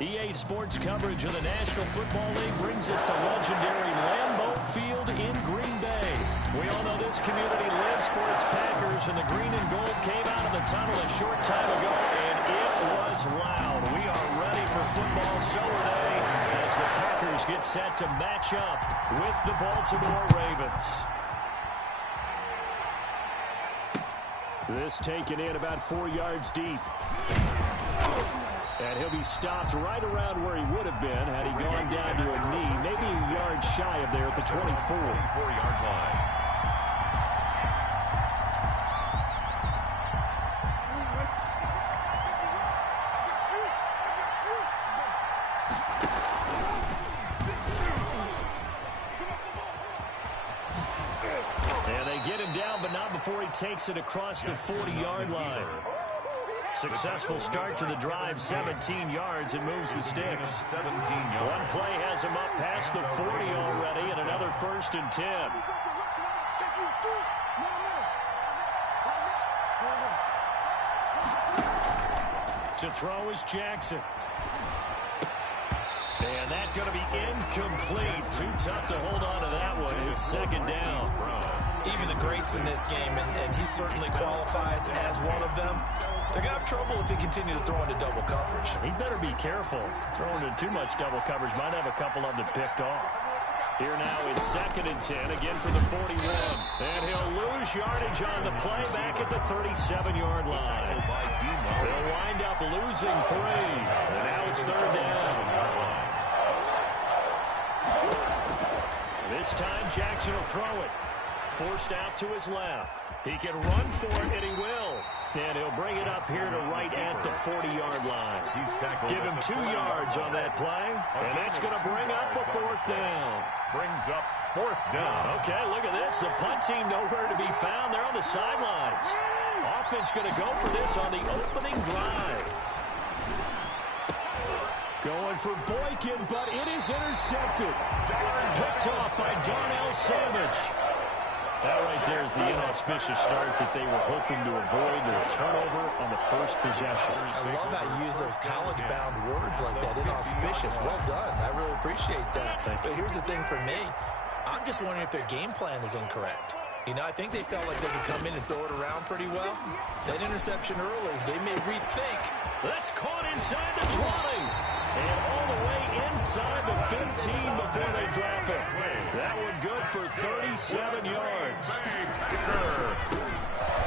EA Sports coverage of the National Football League brings us to legendary Lambeau Field in Green Bay. We all know this community lives for its Packers, and the green and gold came out of the tunnel a short time ago, and it was loud. We are ready for football, so are they, as the Packers get set to match up with the Baltimore Ravens. This taken in about 4 yards deep. And he'll be stopped right around where he would have been had he gone down to a knee, maybe a yard shy of there at the 24-yard line. And they get him down, but not before he takes it across the 40-yard line. Successful start to the drive, 17 yards, and moves the sticks. 17 yards. One play has him up past the 40 already, and another 1st and 10. To throw is Jackson. And that's going to be incomplete. Too tough to hold on to that one. It's 2nd down. Even the greats in this game, and he certainly qualifies as one of them, they're going to have trouble if they continue to throw into double coverage. He better be careful. Throwing into too much double coverage might have a couple of them picked off. Here now is 2nd and 10, again for the 41. And he'll lose yardage on the play back at the 37-yard line. They'll wind up losing 3. And now it's 3rd down. This time Jackson will throw it. Forced out to his left. He can run for it, and he will. And he'll bring it up here to right at the 40-yard line. Give him 2 yards on that play, and that's going to bring up a 4th down. Brings up 4th down. Okay, look at this. The punt team nowhere to be found. They're on the sidelines. Offense going to go for this on the opening drive. Going for Boykin, but it is intercepted. Picked off by Darnell Savage. That right there is the inauspicious start that they were hoping to avoid, the turnover on the first possession. I love how you use those college-bound words like that, inauspicious. Well done. I really appreciate that. But here's the thing for me. I'm just wondering if their game plan is incorrect. You know, I think they felt like they could come in and throw it around pretty well. That interception early, they may rethink. That's caught inside the 20. And all the way inside the 15 before they drop it. That one good for 37 yards.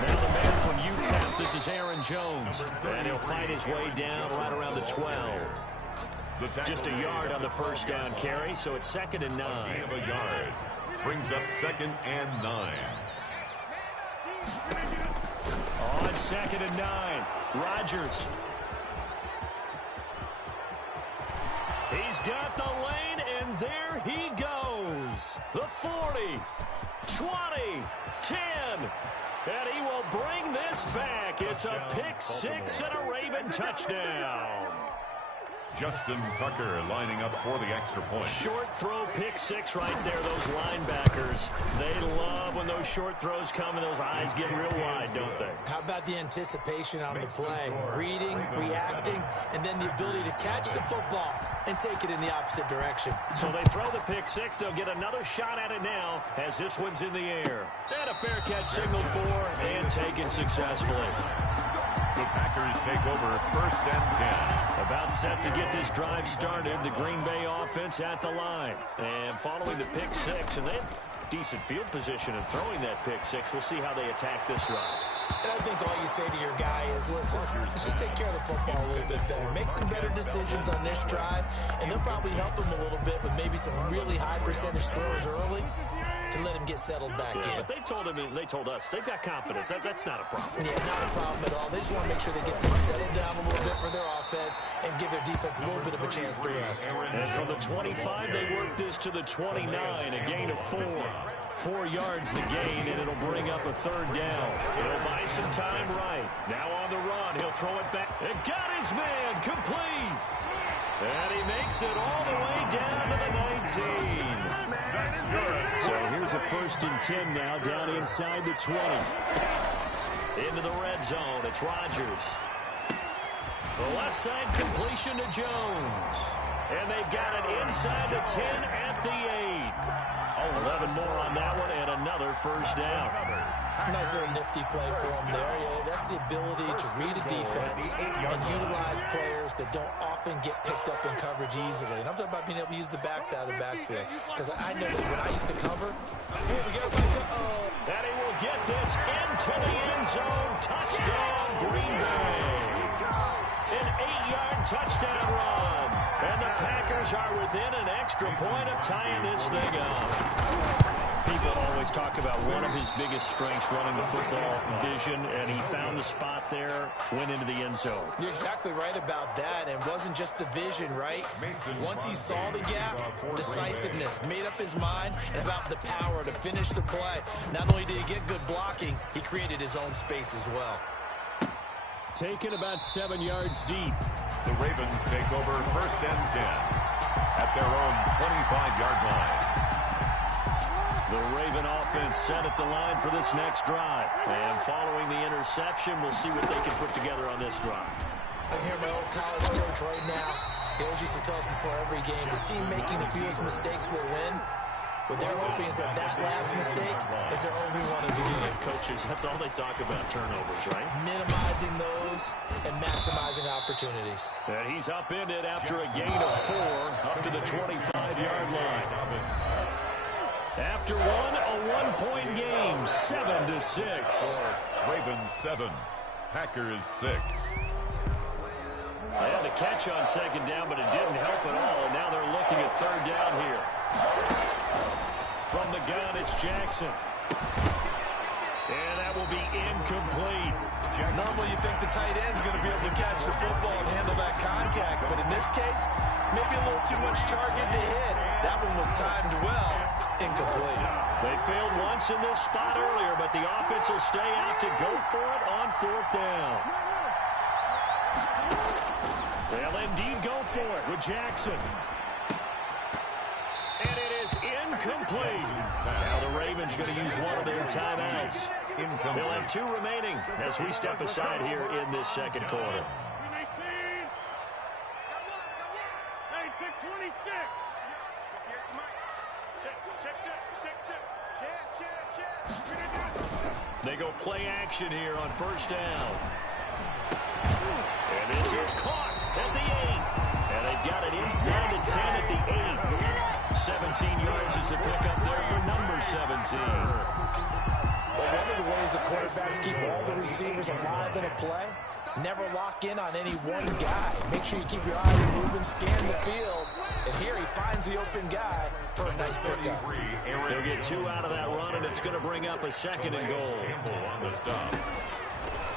Now the man from UTEP, this is Aaron Jones. And he'll fight his way down right around the 12. Just a yard on the first down carry, so it's 2nd and 9. Of a yard. Brings up 2nd and 9. On 2nd and 9, Rodgers. He's got the lane, and there he goes. The 40, 20, 10, and he will bring this back. It's a pick-6 and a Raven touchdown. Justin Tucker lining up for the extra point. Short throw, pick-6 right there, those linebackers. They love when those short throws come and those eyes get real wide, don't they? How about the anticipation on the play? Reading, reacting, and then the ability to catch the football and take it in the opposite direction. So they throw the pick-6. They'll get another shot at it now as this one's in the air. And a fair catch signaled for and taken successfully. The Packers take over 1st and 10. About set to get this drive started. The Green Bay offense at the line. And following the pick-6, and they have decent field position in throwing that pick-6. We'll see how they attack this run. And I think all you say to your guy is, listen, let's just take care of the football a little bit better. Make some better decisions on this drive, and they'll probably help him a little bit with maybe some really high percentage throws early to let him get settled back in. But they told him, they told us, they've got confidence. That's not a problem. Yeah, not a problem at all. They just want to make sure they get things settled down a little bit for their offense and give their defense a little bit of a chance to rest. And from the 25, they work this to the 29, a gain of 4. 4 yards the gain, and it'll bring up a 3rd down. He'll buy some time right. Now on the run, he'll throw it back. It got his man, complete. And he makes it all the way down to the 19. That's good. So here's a 1st and 10 now, down inside the 20. Into the red zone, it's Rodgers. The left side completion to Jones. And they got it inside the 10 at the 8. 11 more on that one and another first down. Nice little nifty play for him there. Yeah, that's the ability to read a defense and utilize players that don't often get picked up in coverage easily. And I'm talking about being able to use the backside of the backfield. Because I know that when I used to cover, hey, we got and he will get this into the end zone. Touchdown, Green Bay. An 8-yard touchdown run. And the Packers are within an extra point of tying this thing up. People always talk about one of his biggest strengths running the football, vision, and he found the spot there, went into the end zone. You're exactly right about that, and it wasn't just the vision, right? Once he saw the gap, decisiveness, made up his mind, and about the power to finish the play. Not only did he get good blocking, he created his own space as well. Taken about 7 yards deep. The Ravens take over 1st and 10 at their own 25-yard line. The Raven offense set at the line for this next drive. And following the interception, we'll see what they can put together on this drive. I hear my old college coach right now. He always used to tell us before every game, the team making the fewest mistakes will win. What they're hoping is that last mistake is their only one of the game. Coaches, that's all they talk about, turnovers, right? Minimizing those and maximizing opportunities. And he's upended after a gain of 4 up to the 25-yard line. After a one-point game, 7-6. Ravens 7, Packers 6. They had the catch on 2nd down, but it didn't help at all. And now they're looking at 3rd down here. From the gun, it's Jackson. And that will be incomplete. Normally you think the tight end's going to be able to catch the football and handle that contact. But in this case, maybe a little too much target to hit. That one was timed well. Incomplete. They failed once in this spot earlier, but the offense will stay out to go for it on 4th down. They'll indeed go for it with Jackson. And it is incomplete. Now the Ravens going to use one of their timeouts. They'll have 2 remaining as we step aside here in this 2nd quarter. They go play action here on 1st down. And this is caught at the 8. And they've got it inside the 10 at the 8. 17 yards is the pickup there for number 17. Well, one of the ways the quarterbacks keep all the receivers alive in a play, never lock in on any one guy. Make sure you keep your eyes moving, scan the field. And here he finds the open guy for a nice pickup. They'll get 2 out of that run, and it's going to bring up a 2nd and goal.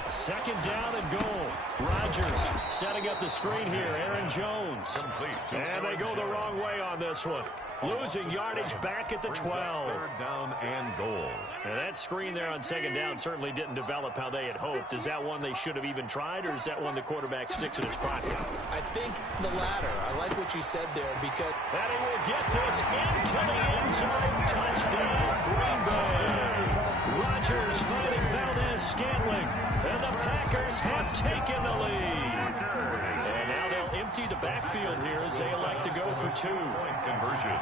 2nd down and goal. Rodgers setting up the screen here. Aaron Jones. And they go the wrong way on this one. Losing yardage back at the 12. 3rd down and goal. And that screen there on 2nd down certainly didn't develop how they had hoped. Is that one they should have even tried, or is that one the quarterback sticks in his pocket? I think the latter. I like what you said there because... And he will get this into the end zone. Touchdown, Green Bay. Rodgers finding Valdez-Scantling. And the Packers have taken the lead. And now they'll empty the backfield here as they elect to go for 2. Conversion.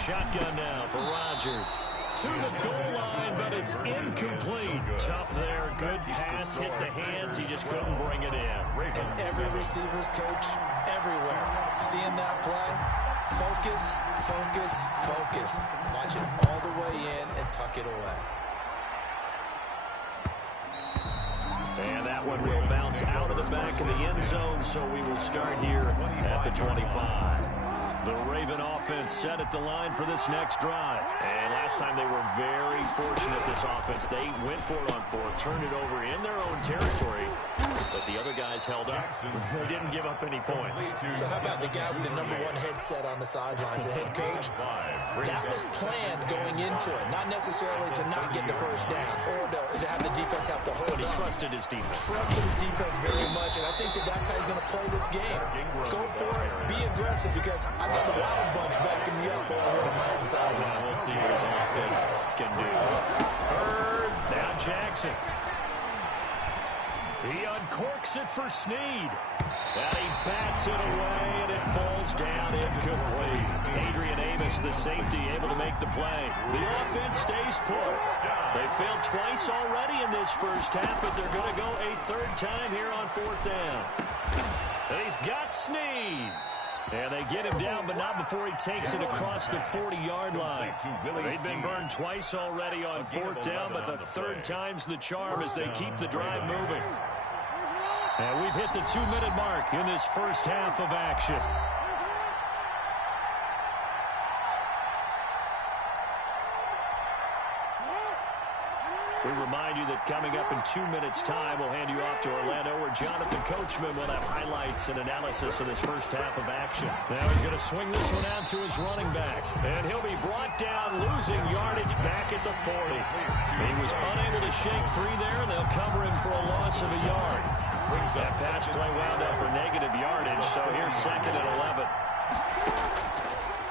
Shotgun now for Rodgers. To the goal line, but it's incomplete. Tough there. Good pass. Hit the hands. He just couldn't bring it in. And every receiver's coach, everywhere, seeing that play, focus, focus, focus. Watch it all the way in and tuck it away. And that one will bounce out of the back of the end zone, so we will start here at the 25. The Raven offense set at the line for this next drive. And last time they were very fortunate, this offense. They went for it on 4, turned it over in their own territory, but the other guys held up. They didn't give up any points. So how about the guy with the #1 headset on the sidelines, the head coach? That was planned going into it, not necessarily to not get the 1st down or to have the defense have to hold But he up. trusted his defense. Trusted his defense very much, and I think that's how he's going to play this game. Go for it, be aggressive, because I got the Wild Bunch backing me up over here on my own side. Now we'll see what his offense can do. Now Jackson. He uncorks it for Snead. And he bats it away, and it falls down incomplete. Adrian Amos, the safety, able to make the play. The offense stays put. They failed twice already in this first half, but they're going to go a third time here on fourth down. And he's got Snead. And they get him down, but not before he takes it across the 40-yard line. They've been burned twice already on fourth down, but the third time's the charm as they keep the drive moving. And we've hit the 2-minute mark in this first half of action. We remind you that coming up in 2 minutes' time, we'll hand you off to Orlando, where Jonathan Coachman will have highlights and analysis of this first half of action. Now he's going to swing this one out to his running back. And he'll be brought down, losing yardage back at the 40. He was unable to shake free there, and they'll cover him for a loss of a yard. That pass play wound up for negative yardage, so here's 2nd and 11.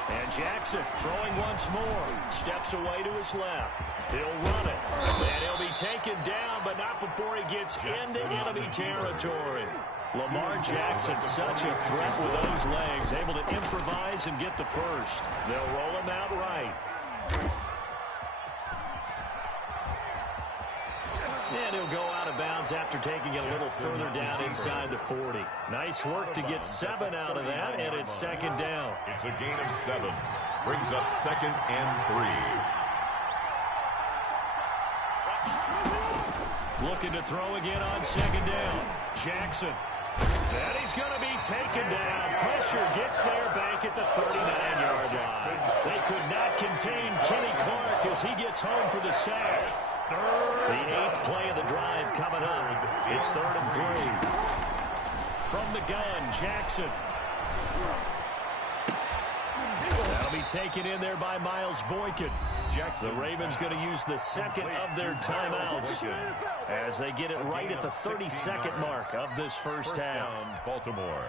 And Jackson throwing once more. Steps away to his left. He'll run it. And he'll be taken down, but not before he gets into enemy territory. Lamar Jackson, such a threat with those legs, able to improvise and get the first. They'll roll him out right. And he'll go out of bounds after taking it a little further down inside the 40. Nice work to get 7 out of that, and it's 2nd down. It's a gain of 7. Brings up 2nd and 3. Looking to throw again on 2nd down. Jackson. And he's going to be taken down. Pressure gets there back at the 39-yard line. They could not contain Kenny Clark as he gets home for the sack. The 8th play of the drive coming up. It's 3rd and 3. From the gun, Jackson. That'll be taken in there by Miles Boykin. The Ravens going to use the 2nd of their timeouts as they get it right at the 32nd mark of this first half. Baltimore.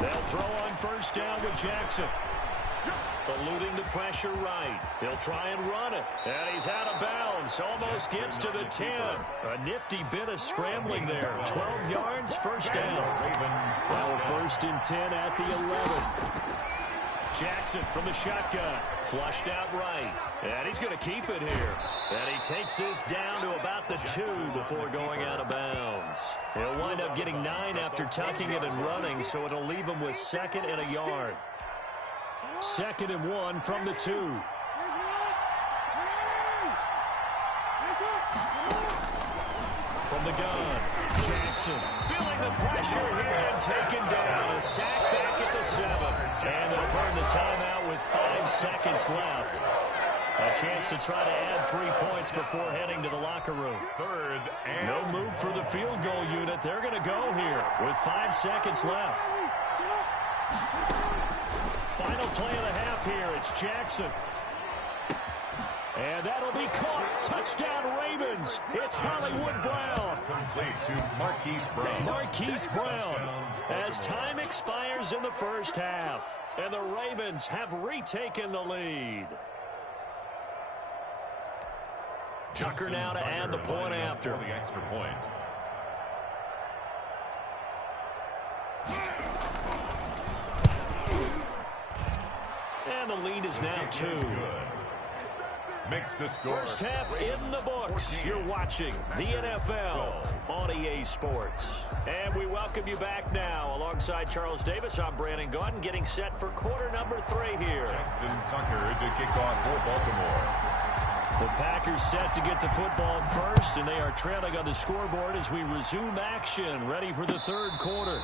They'll throw on first down with Jackson. Eluding the pressure right. He'll try and run it. And he's out of bounds. Almost gets to the 10. A nifty bit of scrambling there. 12 yards, first down. Now 1st and 10 at the 11. Jackson from the shotgun. Flushed out right. And he's going to keep it here. And he takes this down to about the 2 before going out of bounds. He'll wind up getting 9 after tucking it and running, so it'll leave him with 2nd and a yard. 2nd and 1 from the 2. From the gun, Jackson feeling the pressure here and taken down. A sack back at the 7. And they'll burn the timeout with 5 seconds left. A chance to try to add 3 points before heading to the locker room. 3rd and no move for the field goal unit. They're going to go here with 5 seconds left. Final play of the half here. It's Jackson. And that'll be caught. Touchdown Ravens. It's Hollywood Brown. Complete to Marquise Brown. Marquise Brown. As time expires in the first half. And the Ravens have retaken the lead. Tucker now to add the point after. The extra point. And the lead is now 2. Makes the score. First half in the books. You're watching the NFL on EA Sports. And we welcome you back now. Alongside Charles Davis, I'm Brandon Gaudin, getting set for quarter number 3 here. Justin Tucker to kick off for Baltimore. The Packers set to get the football first, and they are trailing on the scoreboard as we resume action, ready for the 3rd quarter.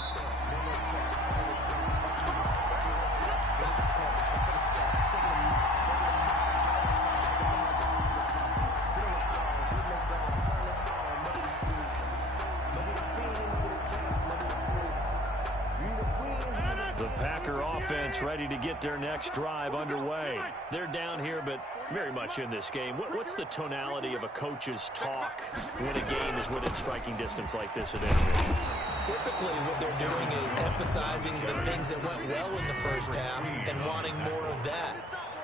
The Packer offense ready to get their next drive underway. They're down here, but very much in this game. What's the tonality of a coach's talk when a game is within striking distance like this at intermission? Typically, what they're doing is emphasizing the things that went well in the first half and wanting more of that.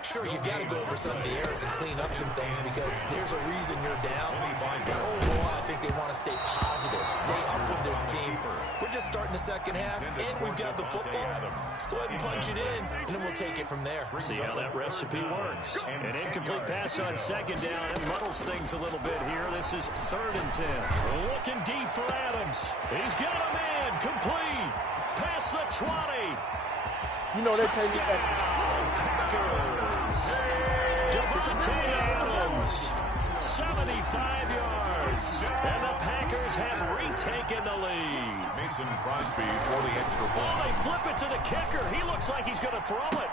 Sure, you've got to go over some of the errors and clean up some things because there's a reason you're down. But overall, I think they want to stay positive, stay up with this team. We're just starting the second half, and we've got the football. Let's go ahead and punch it in, and then we'll take it from there. See how that recipe works. An incomplete pass on second down. It muddles things a little bit here. This is 3rd and 10. Looking deep for Adams. He's got a man. Complete. Past the 20. You know they pay me extra. Devontae Adams, 75 yards, and the Packers have retaken the lead. Mason Crosby for the extra point. Oh, they flip it to the kicker. He looks like he's going to throw it.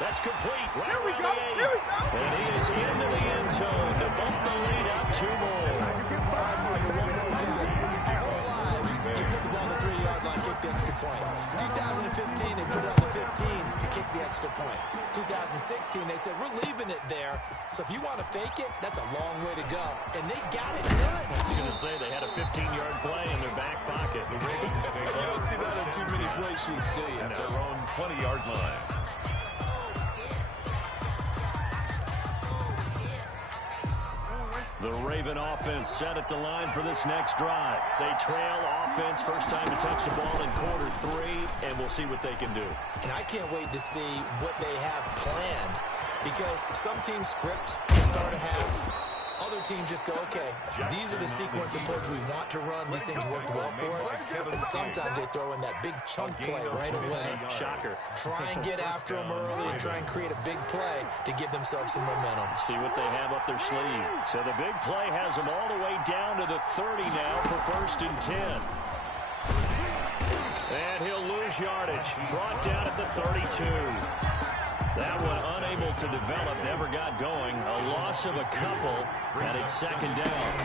That's complete. Right around the 8. And he is into the end zone to bump the lead up 2 more. You put the ball on the 3-yard line, kick the extra point. 2015, they put it on the 15 to kick the extra point. 2016, they said, we're leaving it there. So if you want to fake it, that's a long way to go. And they got it done. I was going to say they had a 15-yard play in their back pocket. You don't see that on too many play sheets, do you? At their own 20-yard line. The Raven offense set at the line for this next drive. They trail offense, first time to touch the ball in quarter 3, and we'll see what they can do. And I can't wait to see what they have planned because some teams script to start a half. Other teams just go, okay, these are the sequence of plays we want to run. These things worked well for us. And sometimes they throw in that big chunk play right away. Shocker. Try and get after them early and try and create a big play to give themselves some momentum. See what they have up their sleeve. So the big play has them all the way down to the 30 now for 1st and 10. And he'll lose yardage. Brought down at the 32. That one unable to develop, never got going. A loss of a couple, and it's 2nd down.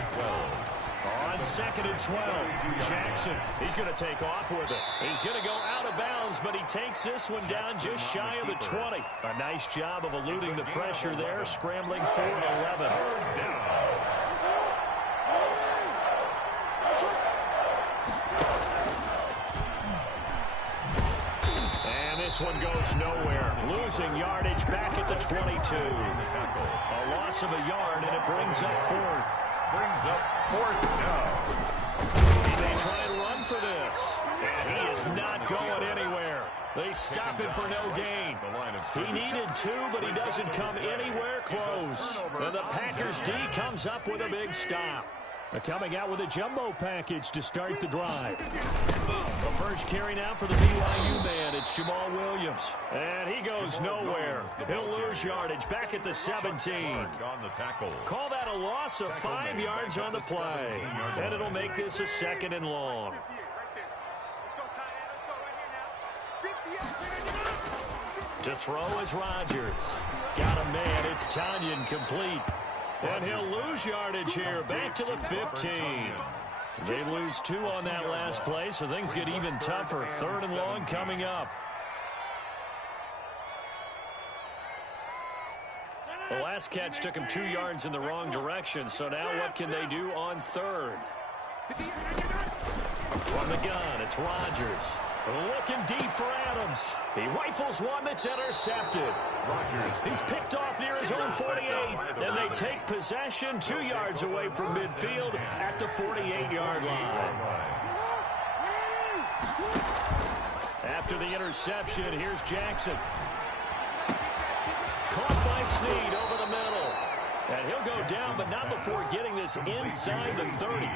On 2nd and 12, Jackson, he's going to take off with it. He's going to go out of bounds, but he takes this one down just shy of the 20. A nice job of eluding the pressure there, scrambling for 11. This one goes nowhere. Losing yardage back at the 22. A loss of a yard, and it brings up 4th. Brings up 4th down. He may try and run for this. And he is not going anywhere. They stop him for no gain. He needed 2, but he doesn't come anywhere close. And the Packers D comes up with a big stop. They're coming out with a jumbo package to start the drive. The first carry now for the BYU man. It's Jamal Williams. And he goes nowhere. He'll lose yardage back at the 17. Call that a loss of 5 yards on the play. And it'll make this a 2nd and long. To throw is Rodgers. Got a man. It's Tanyan complete. And he'll lose yardage here, back to the 15. They lose 2 on that last play, so things get even tougher. 3rd and long coming up. The last catch took him 2 yards in the wrong direction, so now what can they do on 3rd? From the gun, it's Rodgers. Looking deep for Adams. He rifles one that's intercepted. Rodgers, he's picked off near his own 48, and they take possession 2 yards away from midfield at the 48-yard line. After the interception, here's Jackson. Caught by Snead over the middle. And he'll go down, but not before getting this inside the 30.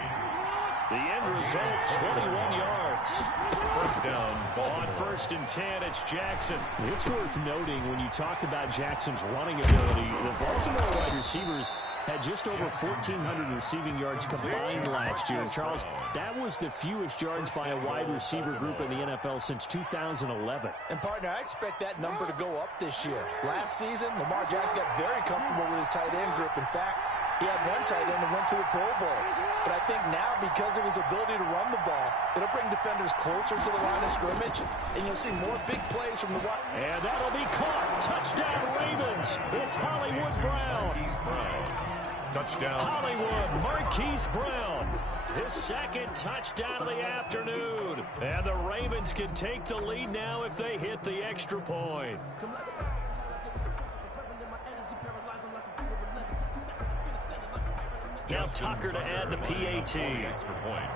The end result, 21 yards. First down. On 1st and 10, it's Jackson. It's worth noting when you talk about Jackson's running ability, the Baltimore wide receivers had just over 1,400 receiving yards combined last year. Charles, that was the fewest yards by a wide receiver group in the NFL since 2011. And, partner, I expect that number to go up this year. Last season, Lamar Jackson got very comfortable with his tight end group. In fact, He had one tight end and went to the Pro Bowl. But I think now, because of his ability to run the ball, it'll bring defenders closer to the line of scrimmage, and you'll see more big plays from the wide. And that'll be caught. Touchdown, Ravens. It's Hollywood Brown. Touchdown. Hollywood, Marquise Brown. His second touchdown of the afternoon. And the Ravens can take the lead now if they hit the extra point. Now Tucker to add the PAT. Extra point.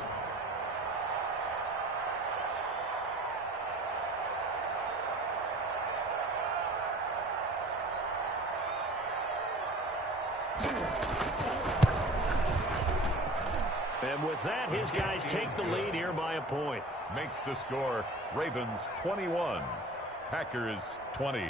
And with that, his guys take the lead here by a point. Makes the score Ravens 21, Packers 20.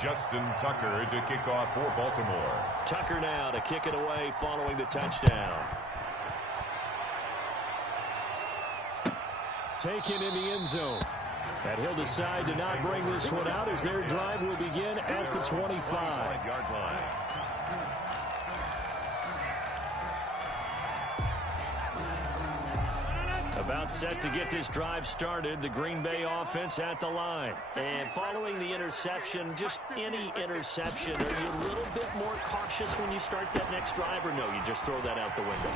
Justin Tucker to kick off for Baltimore. Tucker now to kick it away following the touchdown. Taken in the end zone. And he'll decide to not bring this one out as their drive will begin at the 25-yard line. About set to get this drive started. The Green Bay offense at the line. And following the interception, just any interception, are you a little bit more cautious when you start that next drive, or no, you just throw that out the window?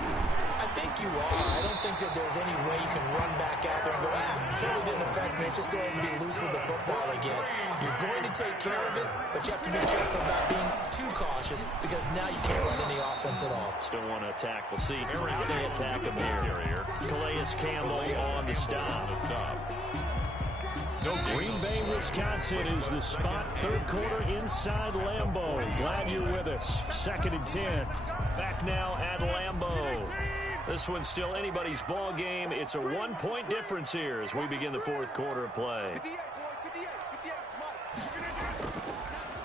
I think you are. I don't think that there's any way you can run back out there and go, totally didn't affect me. Let's just go ahead and be loose with the football again. You're going to take care of it, but you have to be careful about being too cautious because now you can't run any offense at all. Still want to attack. We'll see if they attack him here. Calais Campbell on the stop. Green Bay, Wisconsin is the spot. Third quarter inside Lambeau. Glad you're with us. 2nd and 10. Back now at Lambeau. This one's still anybody's ball game. It's a 1-point difference here as we begin the fourth quarter of play.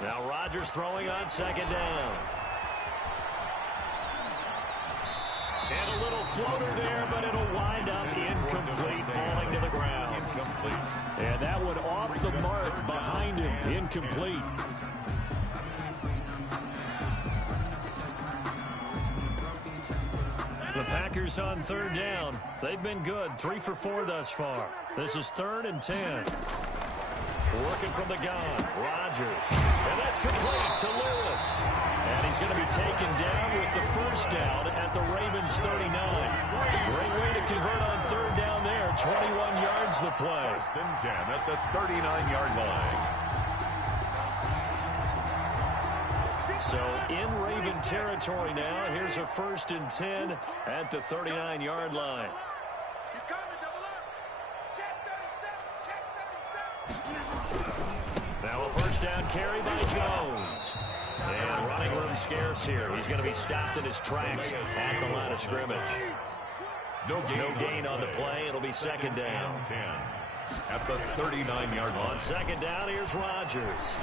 Now Rodgers throwing on 2nd down. And a little floater there, but it'll wind up incomplete, falling to the ground. And that one off the mark behind him, incomplete. The Packers on 3rd down. They've been good, 3 for 4 thus far. This is 3rd and 10. Working from the gun, Rodgers. And that's complete to Lewis. And he's going to be taken down with the first down at the Ravens 39. Great way to convert on 3rd down there. 21 yards the play. 1st and 10 at the 39-yard line. So in Raven territory now. Here's a 1st and 10 at the 39-yard line. Now a first down carry by Jones. And running room scarce here. He's going to be stopped in his tracks at the line of scrimmage. No gain on the play. It'll be 2nd down. 10 at the 39-yard line. On 2nd down, here's Rodgers.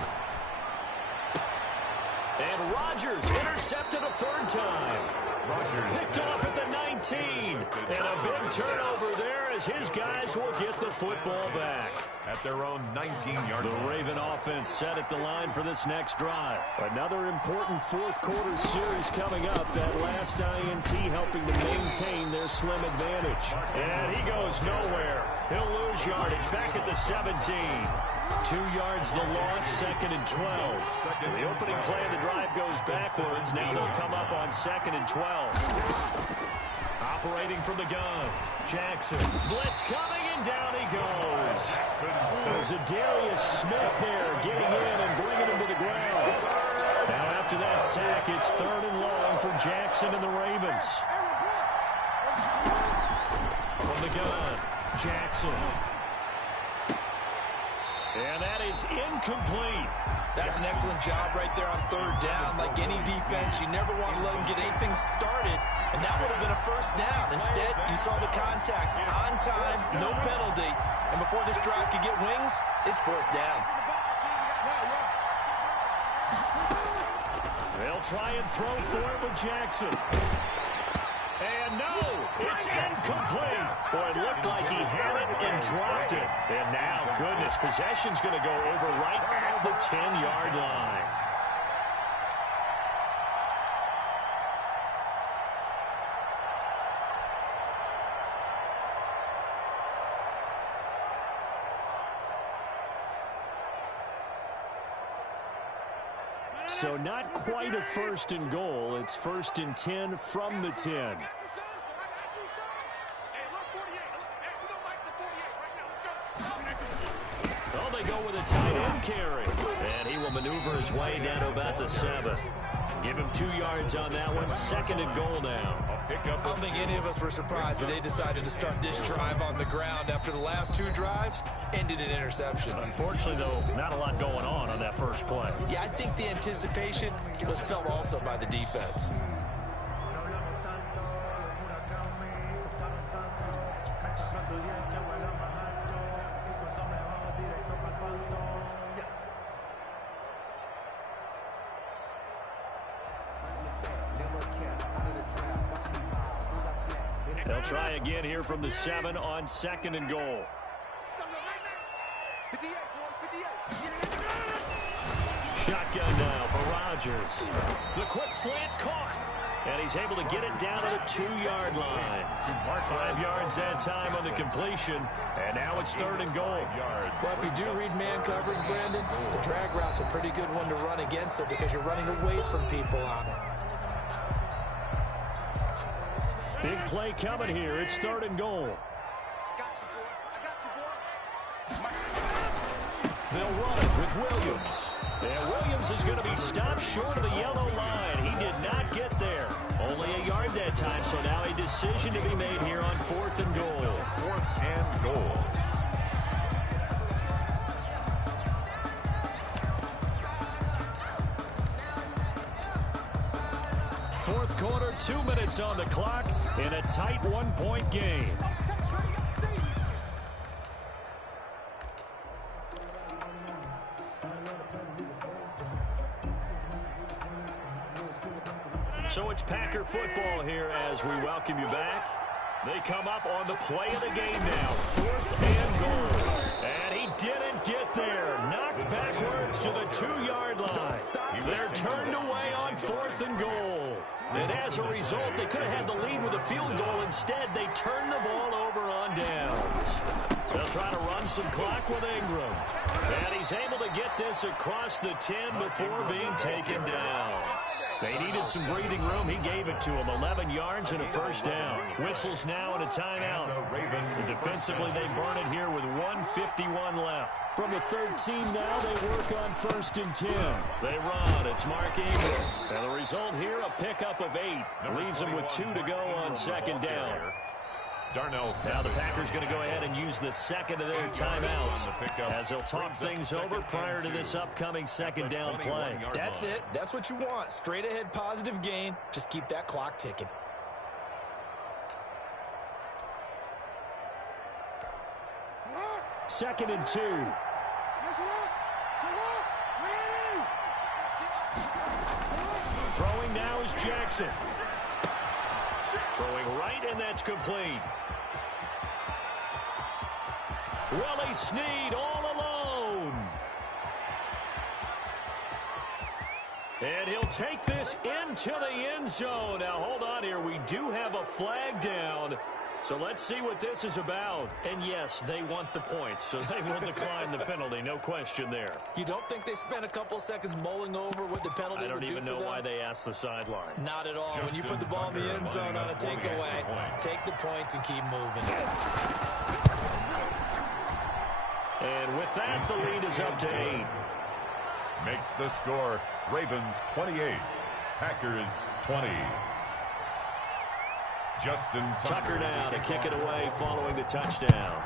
And Rodgers intercepted a 3rd time. Rodgers picked off at the 19. And a big turnover there as his guys will get the football back. At their own 19-yard line. The Raven offense set at the line for this next drive. Another important fourth quarter series coming up. That last INT helping to maintain their slim advantage. And he goes nowhere. He'll lose yardage back at the 17. 2 yards the loss, 2nd and 12. The opening play of the drive goes backwards. Now they'll come up on 2nd and 12. Operating from the gun. Jackson. Blitz coming, and down he goes. There's a Darius Smith there getting in and bringing him to the ground. Now after that sack, it's 3rd and long for Jackson and the Ravens. From the gun, Jackson. And that is incomplete. That's an excellent job right there on 3rd down. Like any defense, you never want to let them get anything started, and that would have been a 1st down. Instead, you saw the contact on time, no penalty, and before this drive could get wings, it's 4th down. They'll try and throw for it with Jackson. And no, it's incomplete. Boy, it looked like he had it and dropped it. And now, goodness, possession's going to go over right at the 10-yard line. So not quite a first and goal. It's first and 10 from the 10. Oh, they go with a tight end carry. And he will maneuver his way down to about the 7. Give him 2 yards on that one. Second and goal now. I don't think any of us were surprised that they decided to start this drive on the ground after the last 2 drives ended in interceptions. Unfortunately, though, not a lot going on that first play. Yeah, I think the anticipation was felt also by the defense. They'll try again here from the 7 on second and goal. Shotgun now for Rodgers. The quick slant caught. And he's able to get it down to the 2-yard line. 5 yards that time on the completion. And now it's third and goal. Well, if you do read man coverage, Brandon, the drag route's a pretty good one to run against it because you're running away from people on it. Big play coming here. It's third and goal. They'll run it with Williams. And Williams is going to be stopped short of the yellow line. He did not get there. Only a yard that time, so now a decision to be made here on fourth and goal. Fourth and goal. Fourth quarter, 2 minutes on the clock in a tight 1-point game. So it's Packer football here as we welcome you back. They come up on the play of the game now. Fourth and goal. And he didn't get there. Knocked backwards to the 2-yard line. They're turned away on fourth and goal. And as a result, they could have had the lead with a field goal. Instead, they turned the ball over on downs. They'll try to run some clock with Ingram. And he's able to get this across the 10 before being taken down. They needed some breathing room. He gave it to them. 11 yards and a first down. Whistles now and a timeout. So defensively, they burn it here with 1:51 left. From the 13 now, they work on first and 10. They run. It's Mark Ingram. And the result here, a pickup of 8. Leaves them with 2 to go on second down. Now the Packers going to go ahead and use the second of their timeouts as they'll talk things over prior to this upcoming second down play. That's it. That's what you want. Straight ahead positive gain. Just keep that clock ticking. Second and 2. Throwing now is Jackson. Throwing right, and that's complete. Willie Snead all alone. And he'll take this into the end zone. Now, hold on here. We do have a flag down. So let's see what this is about. And yes, they want the points, so they will decline the penalty. No question there. You don't think they spent a couple of seconds mulling over what the penalty would do for them? I don't even know why they asked the sideline. Not at all. When you put the ball in the end zone on a takeaway, take the points and keep moving. And with that, the lead is up to 8. Makes the score Ravens 28, Packers 20. Justin Tucker now to kick it away following the touchdown.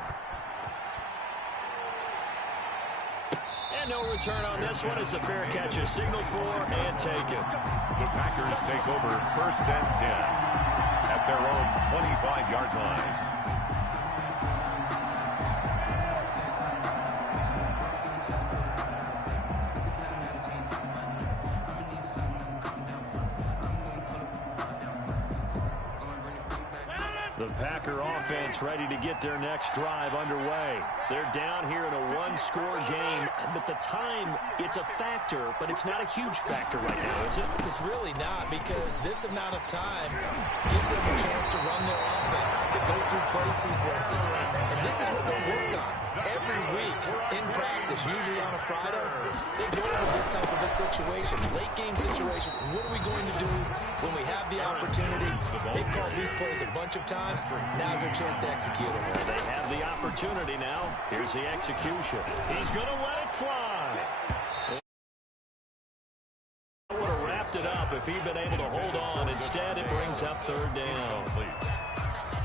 And no return on this one as the fair catch is signaled for and taken. The Packers take over first and 10 at their own 25-yard line. The Packer offense ready to get their next drive underway. They're down here in a one-score game, but the time, it's a factor, but it's not a huge factor right now, is it? It's really not, because this amount of time gives them a chance to run their offense, to go through play sequences. And this is what they'll work on every week in practice, usually on a Friday. They go over this type of a situation, late-game situation. What are we going to do when we have the opportunity? They've called these plays a bunch of times. Now's their chance to execute them. They have the opportunity now. Here's the execution. He's going to let it fly. Would have wrapped it up if he'd been able to hold on. Instead, it brings up third down.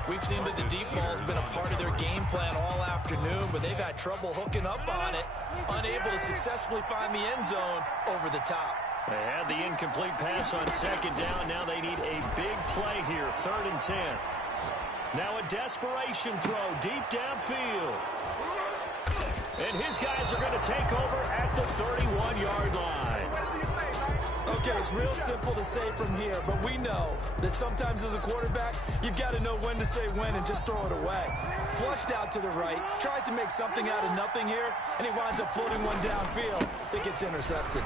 We've seen that the deep ball's been a part of their game plan all afternoon, but they've had trouble hooking up on it, unable to successfully find the end zone over the top. They had the incomplete pass on second down. Now they need a big play here, 3rd and 10. Now a desperation throw deep downfield. And his guys are going to take over at the 31-yard line. Okay, it's real simple to say from here, but we know that sometimes as a quarterback, you've got to know when to say when and just throw it away. Flushed out to the right, tries to make something out of nothing here, and he winds up floating one downfield that gets intercepted.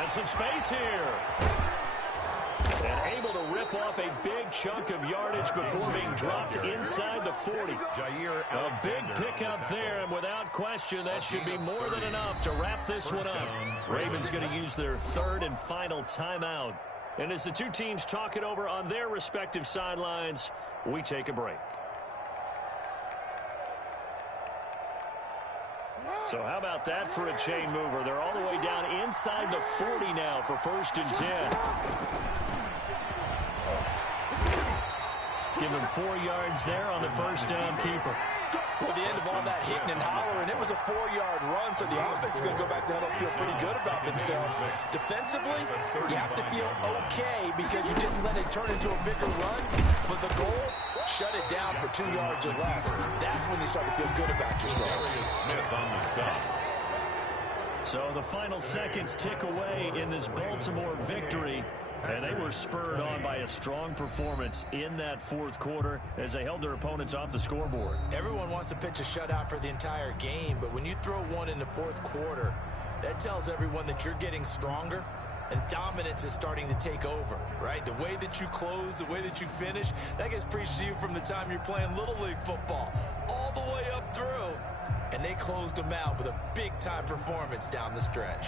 And some space here. And able to rip off a big chunk of yardage before being dropped inside the 40. A big pickup there, and without question, that should be more than enough to wrap this one up. Ravens going to use their 3rd and final timeout. And as the two teams talk it over on their respective sidelines, we take a break. So how about that for a chain mover? They're all the way down inside the 40 now for 1st and 10. Give him 4 yards there on the first down keeper. At the end of all that hitting and hollering, it was a 4-yard run, so the offense is going to go back to huddle and feel pretty good about themselves. Defensively, you have to feel okay because you didn't let it turn into a bigger run, but the goal, shut it down for 2 yards or less. That's when you start to feel good about yourselves. So the final seconds tick away in this Baltimore victory. And they were spurred on by a strong performance in that 4th quarter as they held their opponents off the scoreboard. Everyone wants to pitch a shutout for the entire game, but when you throw one in the 4th quarter, that tells everyone that you're getting stronger and dominance is starting to take over, right? The way that you close, the way that you finish, that gets preached to you from the time you're playing Little League football all the way up through. And they closed them out with a big-time performance down the stretch.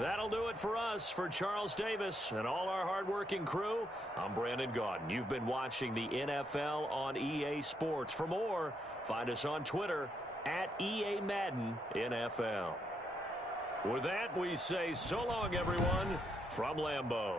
That'll do it for us. For Charles Davis and all our hardworking crew, I'm Brandon Gaudin. You've been watching the NFL on EA Sports. For more, find us on Twitter at EA Madden NFL. With that, we say so long, everyone, from Lambeau.